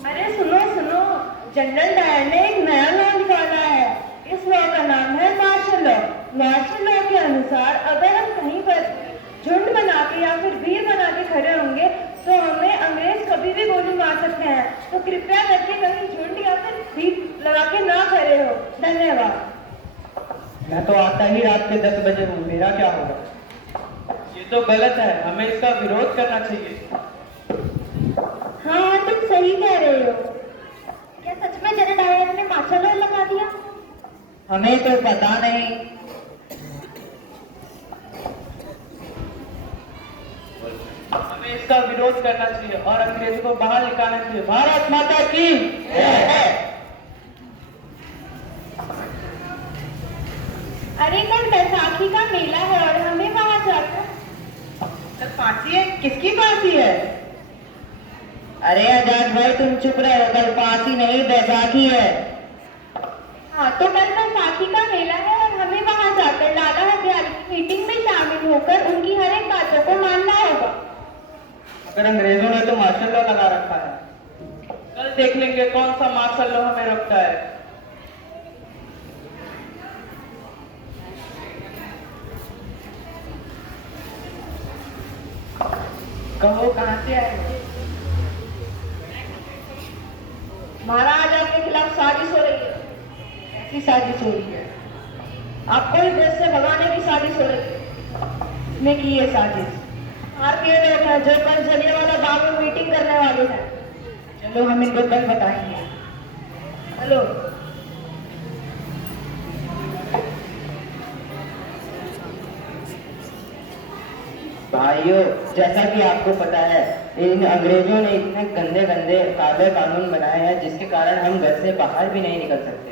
अरे सुनो सुनो, जनरल डायर ने एक नया लॉ निकाला है। इस लॉ का नाम है मार्शल लॉ। मार्शल लॉ के अनुसार अगर हम कहीं पर झुंड बना के या फिर भीड़ बना के खड़े होंगे तो हमें अंग्रेज कभी भी गोली मार सकते हैं। तो कृपया करके कहीं झुंड या फिर भीड़ लगा के ना खड़े हो। धन्यवाद। मैं तो आता ही रात के 10 बजे हूँ, मेरा क्या होगा? ये तो गलत है, हमें इसका विरोध करना चाहिए। हाँ तुम सही कह रहे हो। क्या सच में जनरल डायर ने मार्शल लॉ लगा दिया? हमें तो पता नहीं। हमें इसका विरोध करना चाहिए और अंग्रेजों को बाहर निकालना चाहिए। भारत माता की जय। अरे कल बैसाखी का मेला है और हमें वहां जाकर। कल फांसी है? किसकी फांसी है? अरे आजाद भाई तुम चुप रहो, कल फांसी नहीं बैसाखी है। हाँ तो कल बैसाखी का मेला है और हमें वहां जाकर लाला हथियार की मीटिंग में शामिल होकर उनकी हर एक बातों को मानना होगा। अगर अंग्रेजों ने तो मार्शल लॉ लगा रखा है, कल देख लेंगे कौन सा मार्शल लॉ हमें रोकता है। कहो कहां से आए? महाराज आपके खिलाफ साजिश हो रही है। ऐसी साजिश हो रही है? आपको इस देश से भगाने की साजिश हो रही है। इसने की ये साजिश? भारतीय लोग हैं जो कल जलियांवाला बाग में मीटिंग करने वाले हैं। चलो हम इनको कल बताएंगे। हेलो भाइयों, जैसा कि आपको पता है इन अंग्रेजों ने इतने गंदे गंदे काले कानून बनाए हैं जिसके कारण हम घर से बाहर भी नहीं निकल सकते।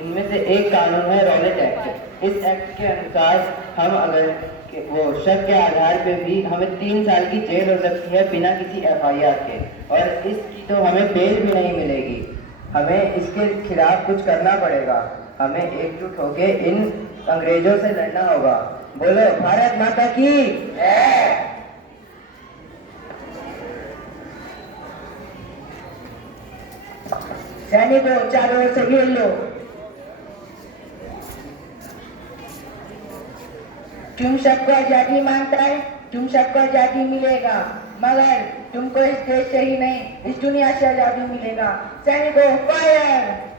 इनमें से एक कानून है रॉलेट एक्ट। इस एक्ट के अनुसार हम अगर वो शक के आधार पे भी हमें 3 साल की जेल हो सकती है बिना किसी FIR के, और इसकी तो हमें बेल भी नहीं मिलेगी। हमें इसके खिलाफ कुछ करना पड़ेगा। हमें एकजुट होकर इन अंग्रेजों से लड़ना होगा। बोलो भारत माता की जय। सैनिकों चारों ओर से घेर लो। तुम सबको आजादी मांगता है, तुम सबको आजादी मिलेगा, मगर तुमको इस देश से ही नहीं इस दुनिया से आजादी मिलेगा। सैनिकों फायर।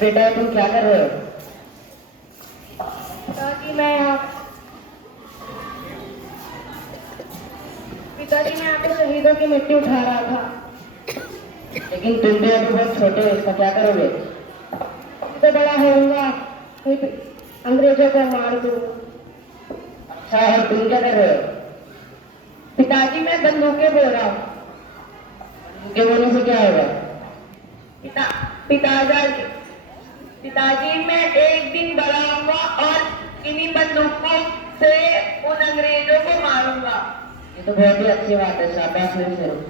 बेटा तुम क्या कर रहे हो? पिताजी मैं यहाँ पे शहीदों की मिट्टी उठा रहा था। लेकिन तुम भी अभी बहुत छोटे हो, इसका क्या करोगे? तो बड़ा होऊंगा अंग्रेजों को मार दूं। अच्छा, और तुम क्या कर रहे हो? पिताजी मैं बंदूकें बोल रहा हूँ। के बोलने से क्या होगा? पिताजी मैं एक दिन बड़ा होऊंगा और इन्हीं बंदूकों से उन अंग्रेजों को मारूंगा। ये तो बहुत ही अच्छी बात है, शाबाश मेरे शेरों।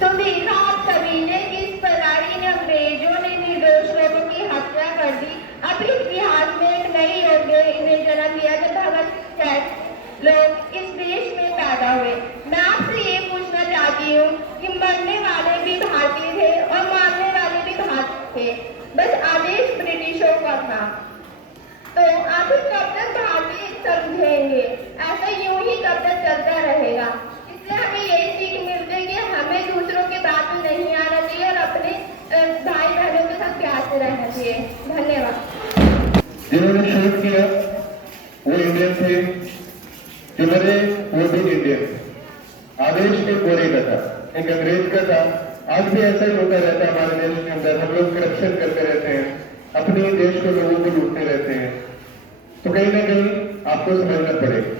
तो देखा आप सभी ने किस प्रकार इन अंग्रेजों ने निर्दोष लोगों की हत्या कर दी। अब इतिहास में एक नई युग ने जन्म लिया जब भगत सिंह जैसे लोग इस देश में पैदा हुए। मैं आपसे ये पूछना चाहती हूँ कि मरने वाले भी भारतीय थे और मारने वाले भी भारतीय थे, बस आदेश ब्रिटिशों का था। तो आखिर कब तक भारतीय समझेंगे? ऐसा यूं ही कब तक चलता रहेगा? इससे हमें यही सीख मिलती है कि हमें दूसरों के बात में नहीं आना चाहिए और अपने भाई बहनों के साथ प्यार से रहना चाहिए। धन्यवाद। जिन्होंने शूट किया वो इंडियन थे, जो मरे वो भी इंडियन। आदेश के गोरे का था, एक अंग्रेज का था। आज भी ऐसा ही होता रहता है हमारे देश के अंदर। हम लोग करप्शन करते रहते हैं, अपने देश को लोगों को लूटते रहते हैं। तो कहीं ना कहीं आपको समझना पड़ेगा,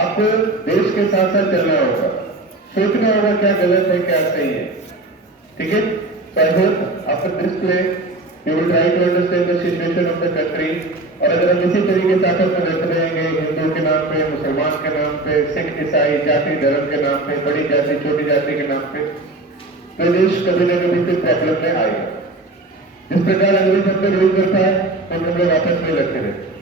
आपको देश के साथ साथ चलना होगा, सोचना होगा क्या गलत है क्या सही है। ठीक है, so I hope after this play you will try to understand the situation of the country। और अगर हम इसी तरीके से आपस में रहते रहेंगे, हिंदू के नाम पे, मुसलमान के नाम पे, सिख ईसाई जाति धर्म के नाम पे, बड़ी जाति छोटी जाति के नाम पे, तो देश कभी ना कभी फिर प्रॉब्लम में आएगा। जिस प्रकार अंग्रेज सब पे रूल करता है तो हम लोग आपस में लड़ते रहते हैं।